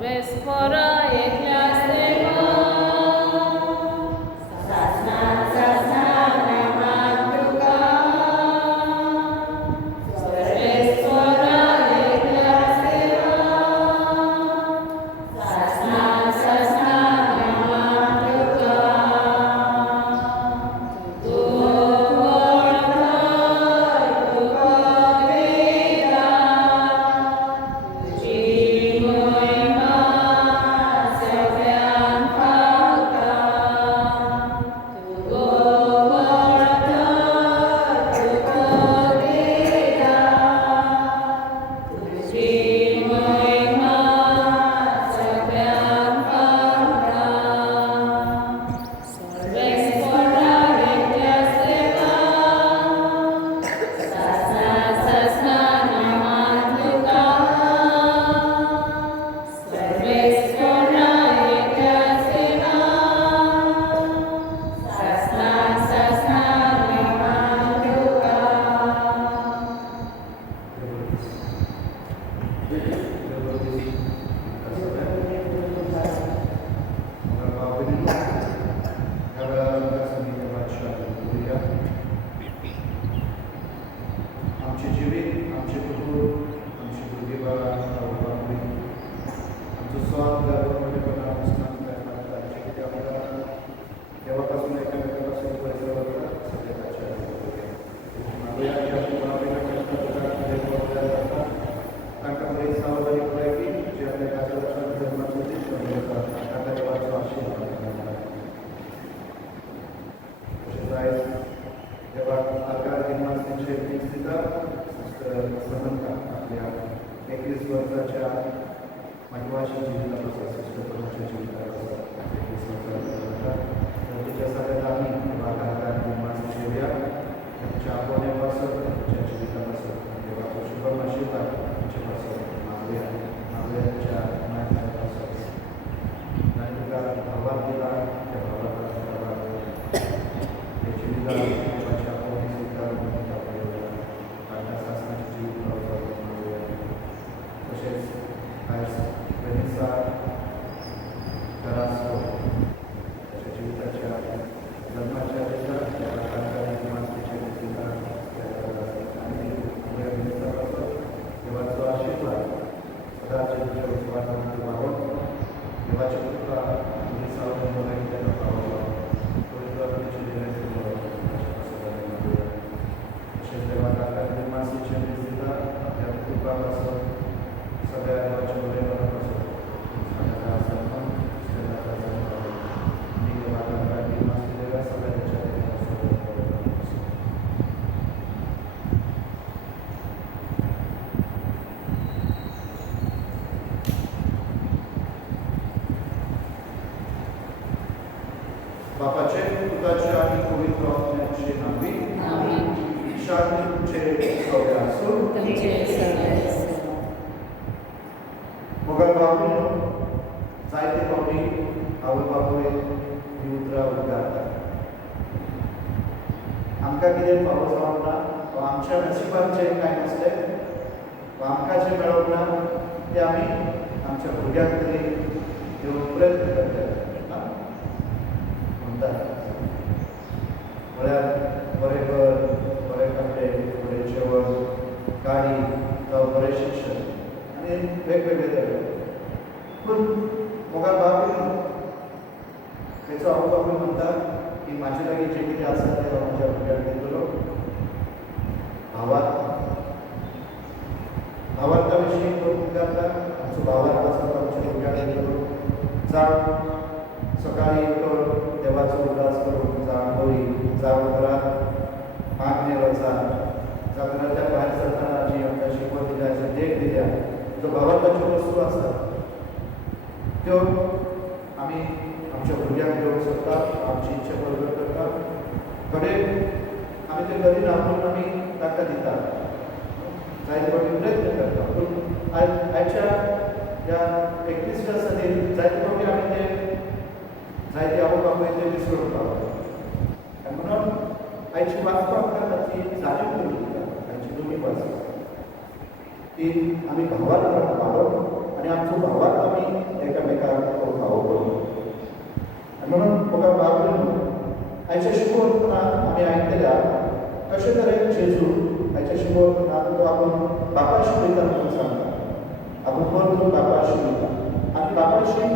सर्वेस्परा एकल्यास देवा Bapacie, udacie ani powitowne czy nami, szarny czy sogasu, mogę wam zajdę wam ale wam jutra ugarta. आमका कितें पावस आवडना वा आमच्या नशिबान जें कांय नासलें वा आमकां जें मेळोंक ना तें आमी आमच्या भुरग्यांक तरी दिवंक प्रयत्न करतात म्हणटात म्हळ्यार बरें घर बरें कपडे बरें जेवण गाडी जावं बरें शिक्षण आनी वेगवेगळे तरे पूण मोगा बाबी तेचो आवय बापूय म्हणटा की माझे लागीं जें कितें आसा तें हांव म्हज्या भुरग्यांक दितलो भावार्था विशीं करूंक जाता आमचो भावार्थ आसा तो आमच्या भुरग्यांक दितलो जावं सकाळीं उठून देवाचो उदास करून जावं बरी जावं घरांत मागणे वचा जावं घरांतल्या भायर सरतना जी आमकां शिकवण दिल्या जी देख दिल्या ज्यो भावार्थाच्यो वस्तू आसात त्यो आमी आमच्या भुरग्यांक दिवंक सोदतात आमची इच्छा प्रगट करतात कडेन आमी ते घरी रावून आमी ताका दितात जायते फावटी प्रयत्न करतात पूण आयच्या ह्या 21व्या सदीन जायते फावटी आमी ते जायते आवय बापूय ते विसरून पावतात आनी म्हणून आयची वाचपाक आमकां ताची जाणीव करून दिता आयची दोनी वाचप की आमी भावार्थ वाडोवप आनी आमचो भावार्थ आमी कशे तरेन जेजू हाच्याशी बोलतना तो आपण बापाशी वयता म्हणून सांगता. आपण परतून बापाशी वयता आनी बापाशी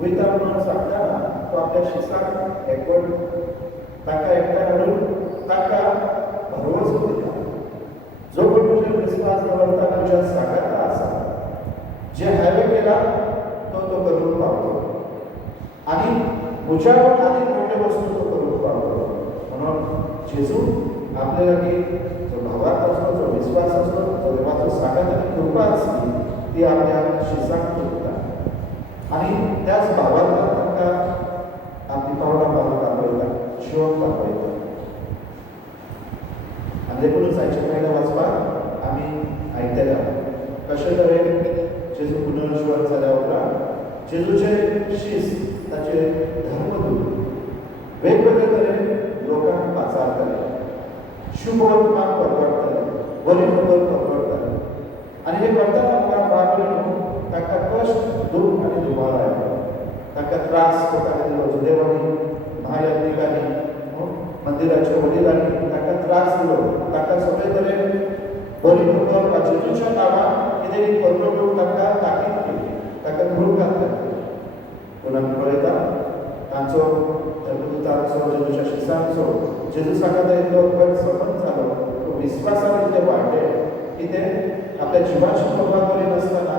वयता म्हणून सांगतना तो आपल्या शिसाक एकवट ताका एकठांय हाडून ताका भरवसो दिता. जो कोण तुजेर विस्वास दवरता तुज्या सांगाता आसा, जे हांवें केला तो करूंक पावलो आनी म्हज्या आनी व्हडले वस्तू तो करूंक पावलो. म्हणून जेजू आपले लागीं जो भावार्थ आसलो, जो विस्वास आसलो, जो देवाचो सांगात आनी कृपा आसली ती आपल्या शिसाक दिता आनी त्याच भावार्थान तांकां आपली पावलां मारूंक दाखयता, जिवन दाखयता. आनी देखूनच आयचे पयले वाचपाक आमी आयकतले कशे तरेन जेजू पुनर्जीवन जाल्या उपरांत जेजूचे शिस ताचे धर्मदूत वेगवेगळे तरेन लोकांक वाचारताले, शुभ काम परवडताले, बरी खबर परवडताले आनी हे करतना बाबडीन ताका कश्ट, दूख आनी दुबार आयलो. ताका त्रास लोकांनी दिलो. जुदेवानी महायात्रिकांनी मंदिराच्या वडिलांनी ताका त्रास दिलो. ताका सगळे तरेन बरी खबर वा जेजूच्या नांवान कितेंय करलो ताका ताकीद केली, ताका धूळ घातली. पूण आमी पळयता तांचो धर्मदूतांचो जेजूच्या शिसांचो जेजू सांगता इतलो गट संबंद जालो. तो विस्वासान इतले वाडले की ते आपल्या जिवाची पर्वा करिनासतना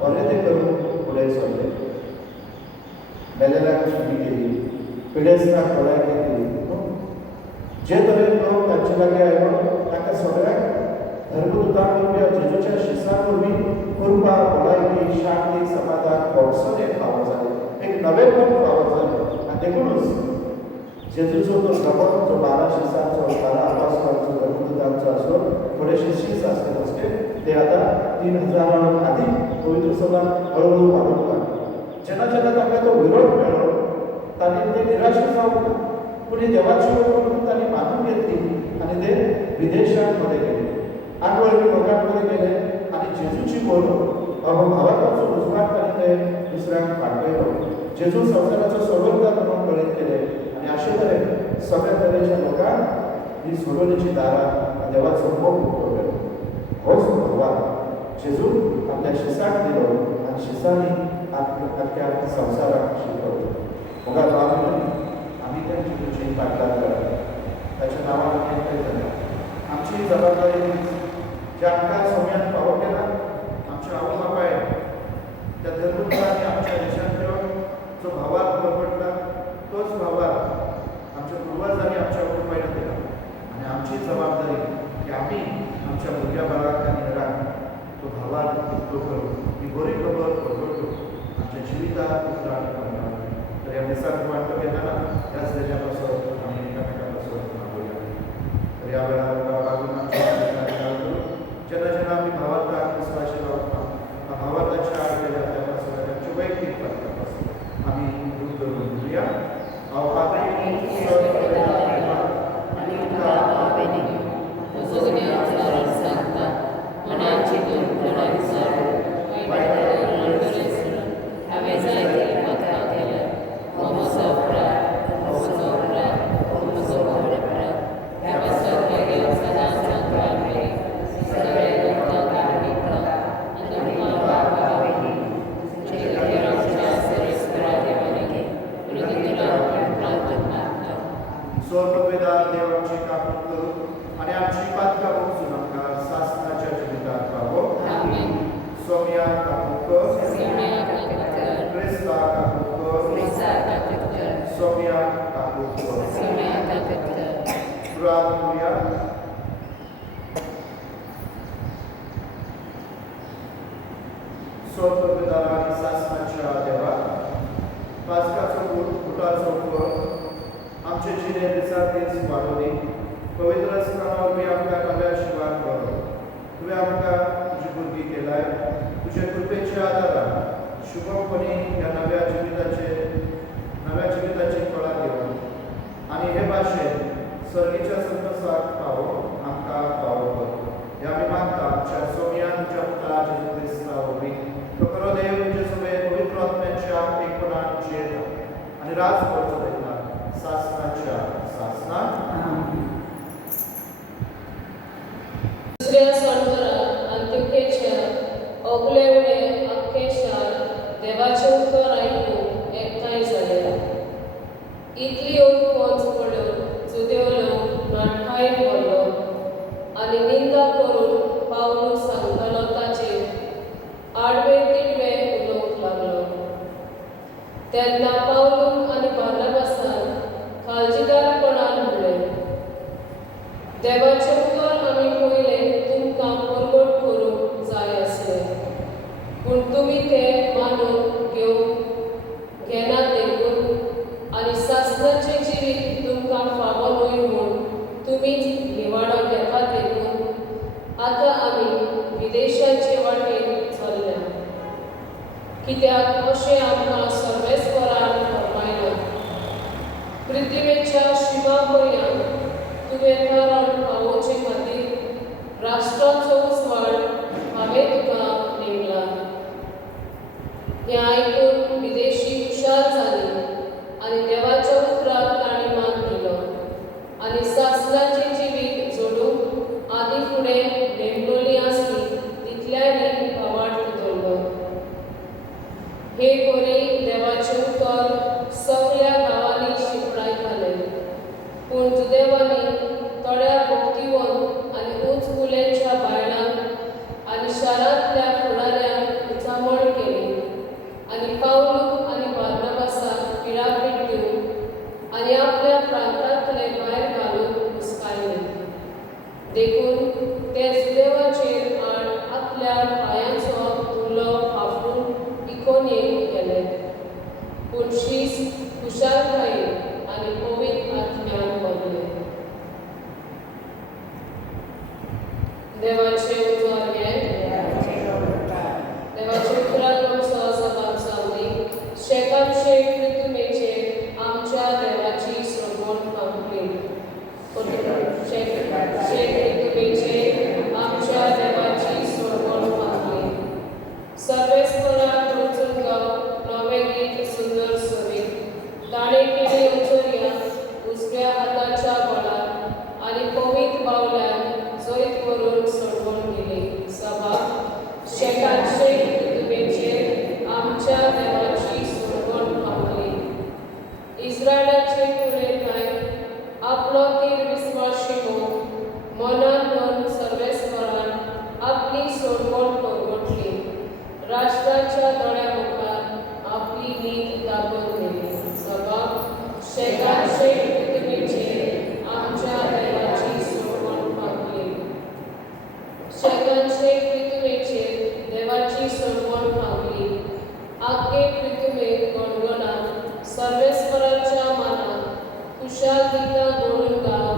बरें ते करून फुडें सरले. बेलेल्याक शिटी केली, पिडेस्तांक भलायकी केली. जे तरेन लोक तांचे लागीं आयलो ताका सगळ्यांक धर्मदूतां वरवीं जेजूच्या शिसां वरवीं कृपा, भलायकी, शांती, समाधान भोगसून एक फावो जालें, एक नवेपण फावो जालें. आनी देखूनच जेजूचो तो जबत जो 12 शिसांचो, 12 आपोस्तलांचो, धर्मदूतांचो आसलो, थोडेशे शीस आसले तशे ते आतां 3000 आदीक पवित्र सभान हळूहळू वाडूंक लागले. जेन्ना जेन्ना तांकां तो विरोध मेळ्ळो तांणी ते निराशें जावंक ना, पूण ही देवाची वचून तांणी मानून घेतली आनी ते विदेशांत गेले, आनवळी लोकांकडे गेले आनी जेजूची बोलवण भावार्थाचो उजवाड तांणी ते दुसऱ्यांक फाटयलो. जेजू संवसाराचो सोडवणदार म्हणून कळीत केले आनी अशे तरेन सगळ्या तरेच्या लोकांक ही सोडवणेची दारां देवाचो मोग उगडलो. होच भगवान जेजू आपल्या शिसाक दिलो आनी शिसांनी आपल्या संवसाराक शिकवलो. मुखार आमी त्या जेजूची पाटलां करता, ताच्या नांवान आमी एकठांय जाल्या. आमची जबाबदारी जे आमकां सोम्यान फावो केला, आमच्या आवय बापाय त्या धर्मदूतांनी आमच्या देशांतलो जो भावार्थ परवडला तोच भावार्थ आमच्या पुर्वजांनी आमच्या उपकारान दिला आनी आमची जबाबदारी की आमी आमच्या भुरग्या बाळांक आनी घरांक तो भावार्थ उक्तो करून ही बरी खबर परवडलो आमच्या जिवितांत उतराण करता. तर ह्या दिसाक वांटो घेतना ह्याच तेज्या पासून आमी एकामेका पासून मागोया. तर ह्या वेळार लागून आमच्या जेन्ना जेन्ना आमी भावार्थाक विस्वाशी लावता, भावार्थाच्या आडवेल्या त्या पासून तांचे वैयक्तीक पातळी पासून आमी दूर करून दिवया. हांव पातळी आनी तुका हांवें म्हजो ज्ञान सांगता मनाची दुर्घटना विसर हांवें जायते म्हाका केल्या हो म्हजो अपराध, हो म्हजो अपराध, हो म्हजो अपराध. ह्या पासून मागीर सदांच सांगता सगळे लोकांक आर्मिता आनी तुका बाबावेली तुजे खातीर आमच्या सर्वेस्परा देवानी तुका प्रार्थना मागता. स्वर्गवेदार देव आमची काकूट करूं आनी आमची पातकां बगसून आमकां सासणाच्या जिवितांत पावो. आमीन. सोम्या काकूट कर, सोम्या काकूट कर, क्रिस्ता काकूट कर, क्रिस्ता काकूट कर, सोम्या काकूट कर. सोम्या काकूट कर. प्रार्थना. स्वर्गवेदार आनी सासणाच्या देवा, पासकाचो उठाचो फळ आमचे जिणे दिसान दीस वाडोवनी पवित्र स्थाना वरवीं आमकां नव्या शिवान व्हरो. तुवें आमकां तुजी भुरगीं केल्याय, तुजे कृपेच्या आदारान शुभपणी ह्या नव्या जिविताची फळां घेवन आनी हे भाशेन सर्गीच्या संतोशाक पावो आमकां पावो कर. ह्या आमी मागता आमच्या सोम्यान जपता जेजू क्रिस्ता वरवीं. तो खरो देव तुजे सगळे पवित्र आत्म्याच्या एकपणान जियेता आनी राज करचो वयता सासणाच्या सासणाक. देवाचें उतर आयकून एकठांय जाले. इतली पोंच पडून जुदेव लोक नाटकायेन व्हरलो आनी निंदा करून पावलू सांगतालो ताचेर आडवे तिडवे उलोवंक लागलो. तेन्ना पावलून आनी बार्नबासान काळजीदारपणान म्हणलें, देवाचें उतर आमी पयलें तुमकां परगट करूंक जाय आसलें, पूण तुमी तें मानून घेनात देखून आनी सासणाचें जिवीत तुमकां फावो न्हय म्हूण तुमीच निवाडो घेतात देखून आतां आमी विदेशाचे वाटेन चल्ल्या. कित्याक अशें आमकां सर्वेस्परान फरमायलां, पृथ्वीच्या शिमा पर्यंत तुवें तरण पावोवचे खातीर राष्ट्राचो उजवाड हांवें तुका नेमला. हें आयकून विदेशी खुशाल जाली आनी देवाच्या उतराक तांणी मान दिलो आनी सासणाचें जिवीत जोडूंक आदीं फुडें नेमलोलीं आसलीं तितल्यांनी वावाड धरलो. हे कोरी देवाचें उतर सगळ्या गांवांनी शिपडायतालें, पूण जुदेवांनी थोड्या भक्तिवन आनी उंच कुलेच्या बायलांक आनी शारांतल्या फुडाऱ्यांक उचामळ केली आनी पावलू आनी बार्नबासाक पिडापीट दिवन आनी आपल्या प्रांतांतले भायर घालून हुस्कायलें. देखून ते जुदेवाचेर आड आपल्या पांयांचो उरलो फाफून इकोन्येक गेले, पूण शीस खुशालकायेन आनी पवित्र आत्म्यान भरले. देवाचें उतर देवाचे उतराक आमचो सभाग सांगली शेकामशे पृथ्वीचेर आमच्या देवाची सोडवण पावली. पृथ्वीचेर आमच्या देवाची सोडवण पावली. सर्वेस्पराक वचूंक नवें गीत सुंदर सोबीत ताणें केली अचर्या उजव्या हाताच्या बळार आनी पवित्र बावल्यान जैत व्हरून सोडवण दिली. सभा शेकांचे पृथ्वीचेर आमच्या देवाची सोडवण पावली. इस्रायलाचे कुलेकाय आपलो तीर विस्वाशी मनान मन सर्वेस्परान आपली सोडवण परगटली. राष्ट्राच्या दोळ्या मुखार आपली नीत दाखोवन दिली. सभा शेकांचे पृथ्वीचेर आमच्या देवाची सोडवण पावली. शेकांचे पृथ्वीचेर देवाची सोडवण पावली. आख्खे पृथ्वीक गणगणात सर्वेस्पराच्या मानात खुशाल गितां घोळून गाव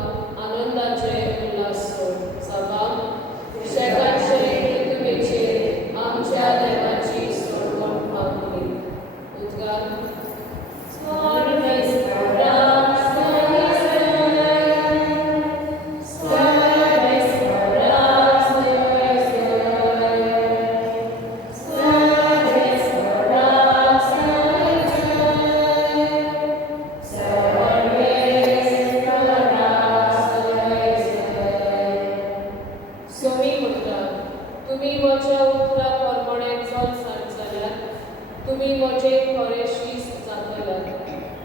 आनंदाचे उल्हास सोड. सभा शेकांचे पृथ्वीचेर आमच्या देवाची सोडवण पावली. उद्गार तुम्ही म्हज्या उतरा परमणे चलसाट जाल्यार तुम्ही म्हजे खरे शीस जातल्यात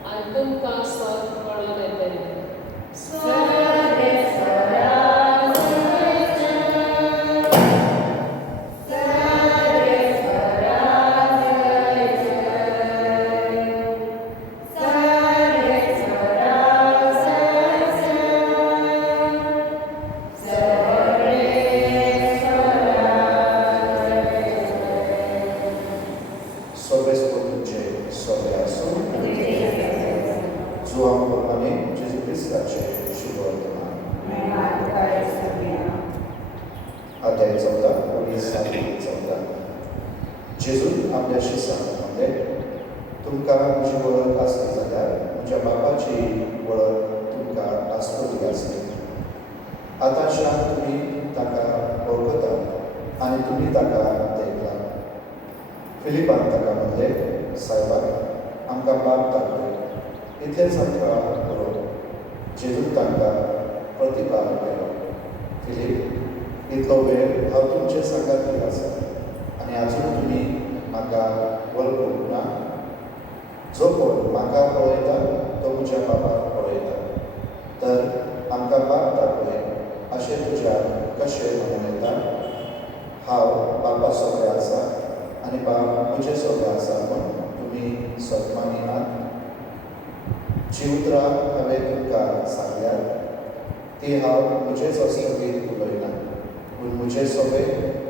आनी तुमकां सत कळोन येतलें. अध्याय 14 14 जेजून आपल्या शिष्यांक म्हणलें, तुमकां म्हजी वळख आसली जाल्यार म्हज्या बापाची वळख तुमकां आसतली आसली. आतांच्यान तुमी ताका वळखतात आनी तुमी ताका देखला. फिलिपान ताका म्हणलें, सायबाक आमकां बाप दाखय, इतलेंच आमकां बरो. जेजून तांकां प्रतिपाद केलो, फिलीप, इतलो वेळ हांव तुमचे सांगात आसा आनी आजून तुमी म्हाका वळखूंक ना. जो कोण म्हाका पळयता तो म्हज्या बापाक पळयता. तर आमकां बाप दाखय अशें तुज्यान कशें म्हणून येता? हांव बापा सोबे आसा आनी बाप म्हजे सोबे आसा म्हूण तुमी स्वत मानिनात. जी उतरां हांवें तुमकां सांगल्यात ती हांव म्हजेच वास्तवीक उलयना, पूण म्हजे सोबे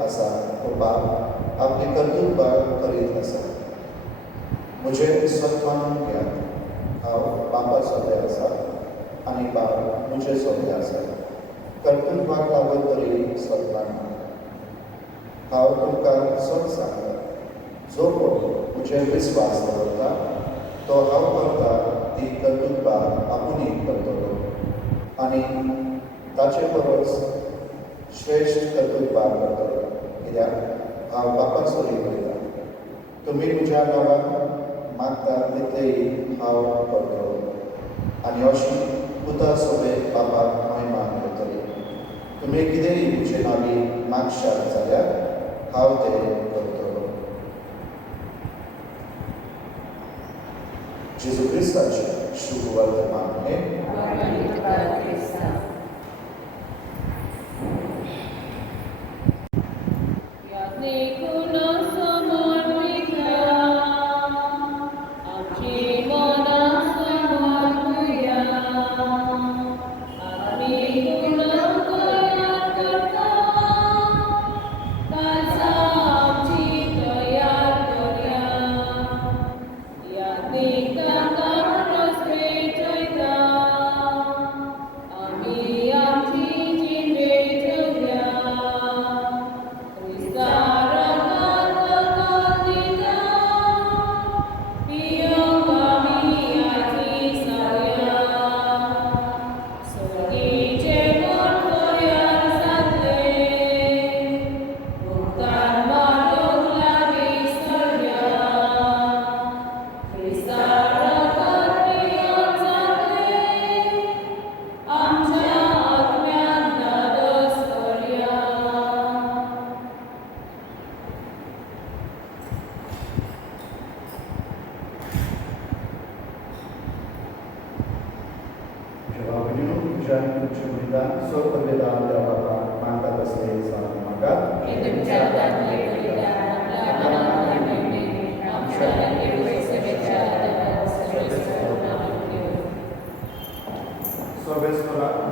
आसा तो बाप आपली कर्तुत्वां करीत आसा. म्हजें स्वत मानून घेयात. हांव बापा सोबे आसा आनी बाप म्हजे सोबे आसा. कर्तुत्वाक लागून तरी स्वत माना. हांव तुमकां सत सांगता, जो कोण म्हजेर विस्वास दवरता तो हांव करता ती कर्तुत्वां आपुणूय करतलो आनी ताचे परस श्रेश्ठ कर्तुत्वां करतलो, कित्याक हांव बापा सोरी वयता. तुमी म्हज्या नांवान मागता तितलेय हांव करतलो आनी अशी पुता सोबे बापाक महिमान करतली. तुमी कितेंय म्हजे नांवी मागशात जाल्यार हांव तें करतलो. जेजू क्रिस्ताचें शुभ वर्तमान हें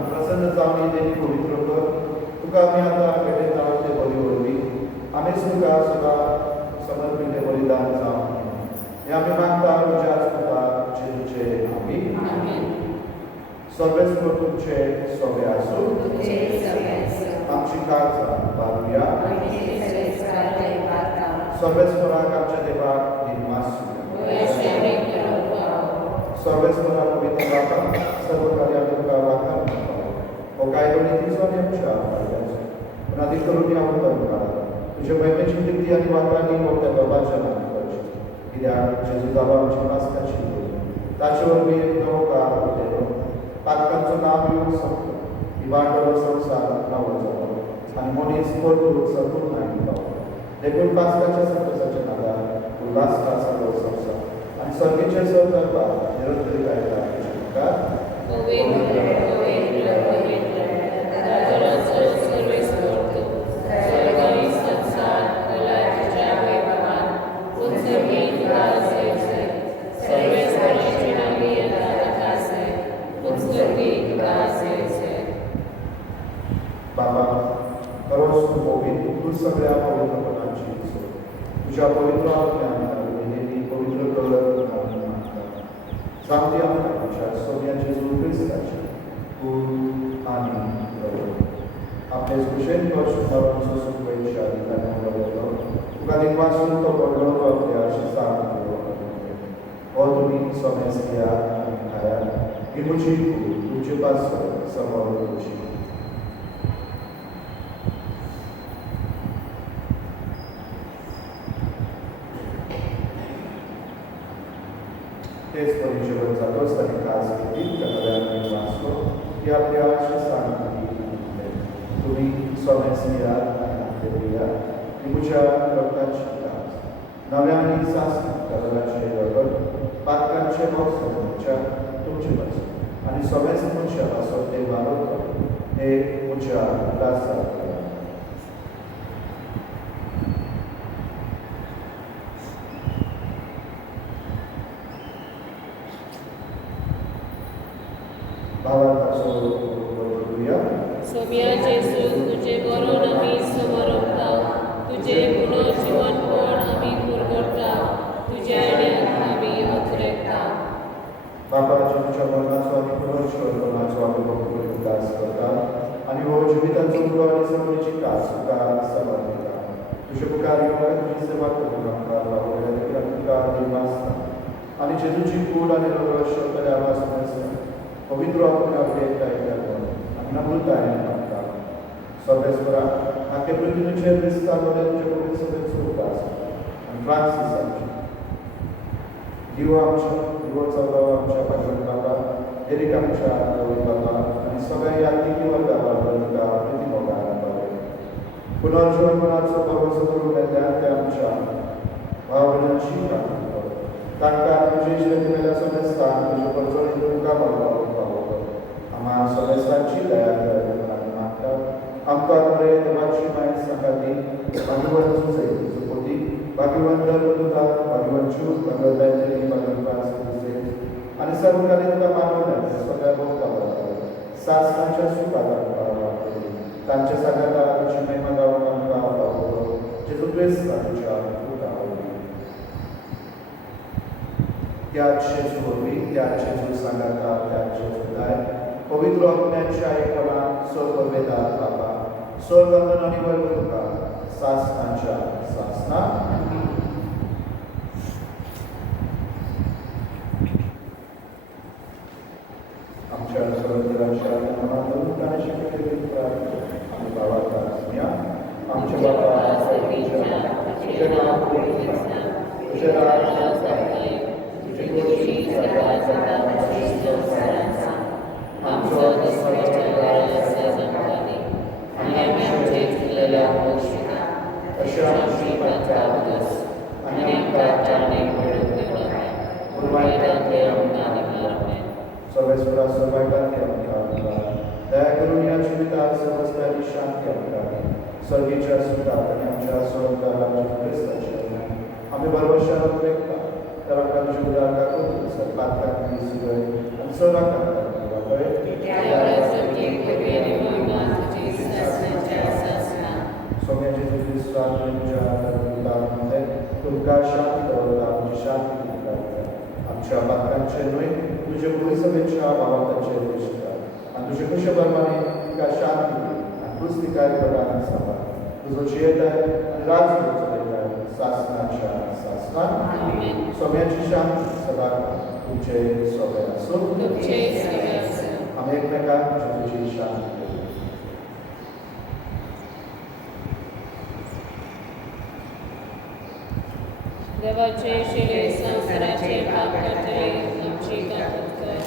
प्रसन्न जावन तेणी पवित्र कर. तुका आमी आतां भेटयता ते बरी वरवीं आमीच तुका सदां समर्पित बलिदान जावन हें आमी मागता तुज्याच पुता जेजूचे आमी. सर्वेस्व तुमचे सोबे आसूं. आमची काळजां बांदुया. सर्वेस्वराक आमच्या देवाक दिनवास. सर्वेस्वराक पवित्र बापाक सर्व कार्यां तुका वाखाण हो कायदो नितीचो आनी आमच्या फायद्याचो पूण आदी करून ह्या उत्तम काळात तुजे महिमेची कीर्ती आनी वाखाणी हो त्या बाबाच्या नांवान करची, कित्याक जेजू बाबा आमची पास्काची ताचे वरवीं एक नवो काळ उरलेलो. पातकांचो नांव येवन सोंपलो. इबाडलो संवसार नवो जालो आनी मनीस परतून सकून नायक पावलो. देखून पास्काच्या संतोशाच्या नादार उल्हासता सगळो संवसार आनी सर्गेचे सर दरबार निरंतर आयता बाबा खरोच तूं पवित्र, तूं सगळ्या पवित्रपणाची तुज्या पवित्र आत्म्यान घालून पवित्र कर घालून मागता. सांगती आमकां तुज्या सोन्या जेजू क्रिस्ताची खूब आनी बरो आपले कुशेन कश्ट मारून सोसून पयच्या दिकांनी बरयलो. तुका दिनवासून तो व्हडलो आपल्या शिसाक हो तुमी सोन्यास घ्या आनी खायात. ही म्हजी तुमचे पासून समोर करची. तेच परिचय जातोच आनी खास केली कथल्यान वाचलो की आपल्या शिसांक तुमी सोन्यास घ्या आनी खायात. ही म्हज्या रक्ताची खास. नव्या आणि सासण कलराचे रबर पातकांचे बॉक्स तुमचे बस आणि सगळ्याच मनशा पासून ते वाढवतो हे उच्चा उल्हासात भावांताचो बोलूया. सोम्या जेसू तुझे बरोवन आमी समोरता तुझे पुनर्जीवनपण आमी पुरगडटा तुज्या आड्याक आमी अथुरेकता. बापाच्या तुझ्या मरणाचो आनी पुनर्जीवनाचो आमी भोगून उल्हास करता आनी हो जिविताचो उगो आनी सगळीची कास तुका समर्पिता. तुजे मुखार येवन तुजी सेवा करूंक आमकां पावल्या देखील तुका दिवनासता आनी जेजूची कूड आनी रगत शोकल्या आवाज पवित्र आत्म्या एकठांय आनी नम्रतायेन आमकां सर्वेस्परा हाके पृथ्वीचे विस्तार तुजे पवित्र सभेचो उपास आनी फ्रांसिसाची दिवो चौदाव आमच्या भगवंत बाबा एरिक आमच्या गौरी बाबा आनी सगळ्या यात्रिकी वर्गावर तुका प्रिती मोगान पावय. पुनर्जीवनाचो भरोसो करून येतात ते आमच्या भावनांची प्रार्थना कर. तांकां तुजे इश्ट दिलेल्या समेस्तान तुजे परजोळी तुमकां पावोवपाक पावो. आम्हा समेस्तांची दया कर आनी मागता आमकां बरे देवाची माय सांगाती भागवंत सुजय सुपोती भागवंत बंधुता भागवंत चूक भागवंत बेंजरी भागवंत आनी सर्वकाली तुका मानवल्या सगळ्या भोवता सासणाच्या सुखात तांच्या सगळ्या तुजी महिमा गावून आमकां पावो. जेजू क्रिस्त तुज्या तुका त्याच जेजू वरवीं त्याच जेजू सांगाता त्याच जेजू दाय पवित्र आत्म्याच्या आयकणान सर्व वेदांत बाबा स्वर्गंदन आनी वैभव तुका सासणाच्या सासना आमच्या सर्वदेवाच्या नामांतून ताणे शिकवलेली प्रार्थना आमी भावाचा आत्म्या आमच्या बाबा तुझे नाव तुझे तुझे आमचो अशा आनी सर्वेस्परा सर्वांगांनी आमकां दया करून ह्या जिवितात समस्तांची शांती आमकां सर्गीच्या सुखात आनी आमच्या स्वर्गाच्या क्रिस्ताच्या आमी भरवशान उलयता तर आमकां तुजी उदार दाखोवन सत्पात्याक सुगय आनी सदांच सोम्याचे तुज्या तुमकां शांती दवरता आमची शांती दिता आमच्या पातकांचे न्हय तुजे गोरी सभेच्या भावांताचेर दिसता आनी तुजे कशे प्रमाणे तुका शांती आनी पुस्तिकाय प्रदान सांबाळ तुजो जियेताय आनी राज चलयताय सासणाच्या सासणान सोम्याची शांती सदां तुमचे सोबे आसूं आमी एकमेकांक तुजी शांती देवाचे शिरे संसाराचे पाप काढले आमची काकूत कर.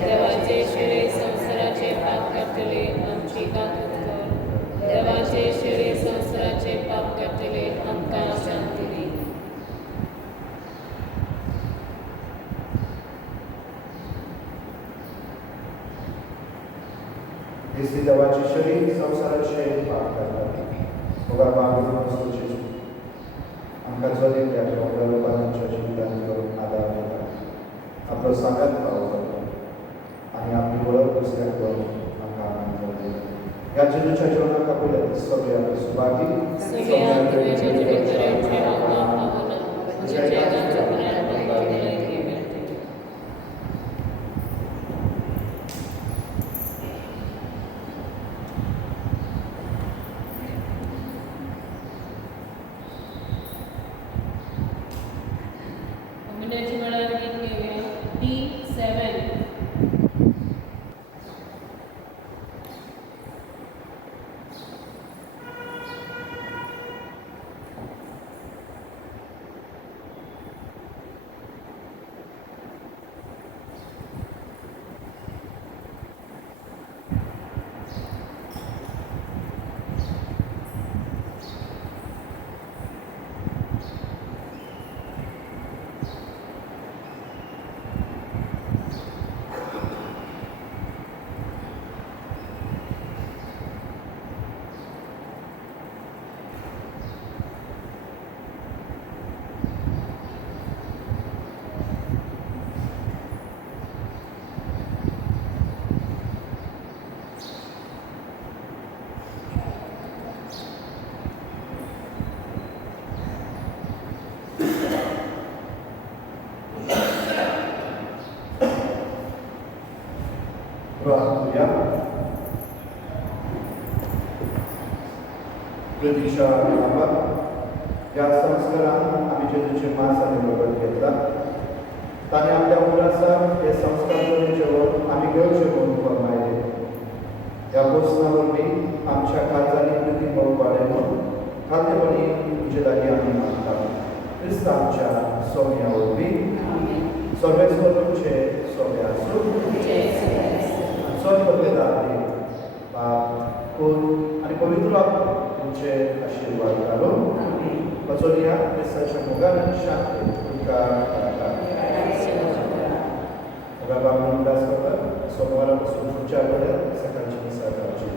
देवाचे शिरे संसाराचे पाप काढले आमची काकूत कर. देवाचे शिरे संसाराचे पाप काढले आमकां शांती दी. दिसली देवाची शरीर संसाराचे पाप काढले मोगा मागून वस्तूची आमकां चलयत त्या लोकांच्या जिवितांत आदार दिता आपलो सांगात पावो करता आनी आपली वळख दुसऱ्याक करून आमकां आनंद दिता. ह्या जेजूच्या जिवनाक आपल्या सगळे आमी सुभागी प्रतीक्षा बाबा या संस्कारान आमी जेजूचे मास आनी रगत घेतला ताणे आपल्या मुलाचा हे संस्कार करून जेवण आमी घेवचे म्हणून फरमायले ह्या पोसना वरवीं आमच्या काळजांनी प्रिती मोग वाडयलो खातेपणी तुजे लागीं आमी मागता क्रिस्त आमच्या सोम्या वरवीं सोमेश्वर तुमचे सोम्या आसूं सोम बदलेदार बाप पूत आनी पवित्र आत्मा तुमचे आशिर्वाद घालून वचोनया क्रिस्ताच्या मोगान आनी शांती तुमकां मेळटा बाबा म्हणून उदास करतात सोमवारा पासून पुढच्या आठवड्यात सकाळची मिसा जावची